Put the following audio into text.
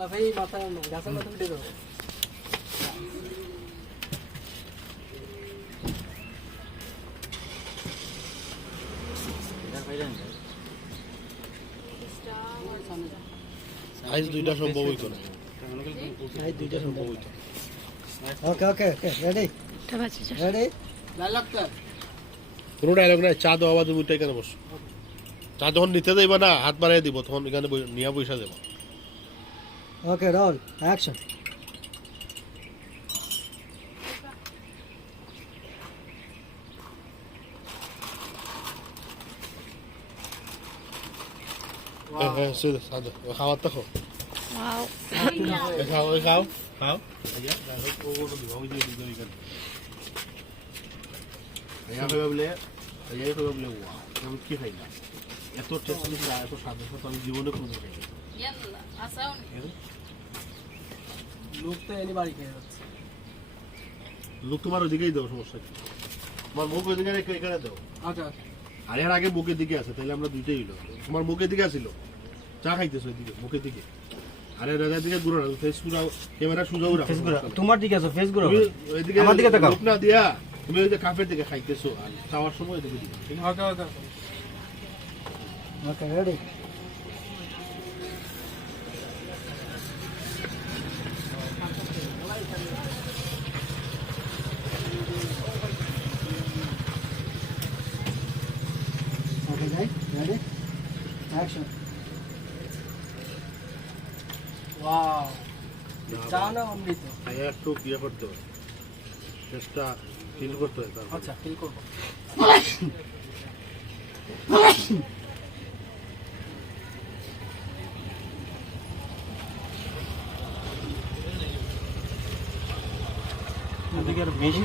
লাফাই মাথা গাছের মাথা উঠে যাবে। আইজ দুইটা সম্ভব হইতো না। এই দুইটা সম্ভব হইতো okay okay okay ready ready dialogue কোনো ডায়লগ নাই চা দেওয়া বাদে উঠে এখানে বসো। চা যখন নিতে যাইবা না হাত বাড়াই দিব তখন এখানে নিয়া পয়সা দেবো Okay, roll. Action. হ্যাঁ হ্যাঁ শুধু সাদা খাওয়ার তো খাও খাও খাও খাও এত টেস্ট এত সাদা আমি জীবনে কোনো খাই না লোক তো এনে বাড়ি খেয়ে যাচ্ছে লোক তোমার ওইদিকেই দেবো সমস্যা কি? তোমার মুখ ওইদিকে রেখে এখানে দাও ওকে ওকে আর এর আগে বুকের দিকে আছে তাহলে আমরা দুইটাই হইল। তোমার মুখের দিকে আসিল চা খাইতেছো ওইদিকে মুখের দিকে। আরে রাজার দিকে ঘুরো না ফেস পুরা ক্যামেরা সুজাও রাখো তোমার দিকে আছে ফেস আমার দিকে তাকাও। না দিয়া তুমি ওই যে কাফের দিকে খাইতেছো আর খাওয়ার সময় ঠিক আছে? ওকে ওকে ওকে রেডি যাই রেডি অ্যাকশন ওয়াও চা না অমৃত খাইয়া একটু বিয়ে করতে হবে চেষ্টা ফিল করতে তারপর আচ্ছা ফিল করব বেশি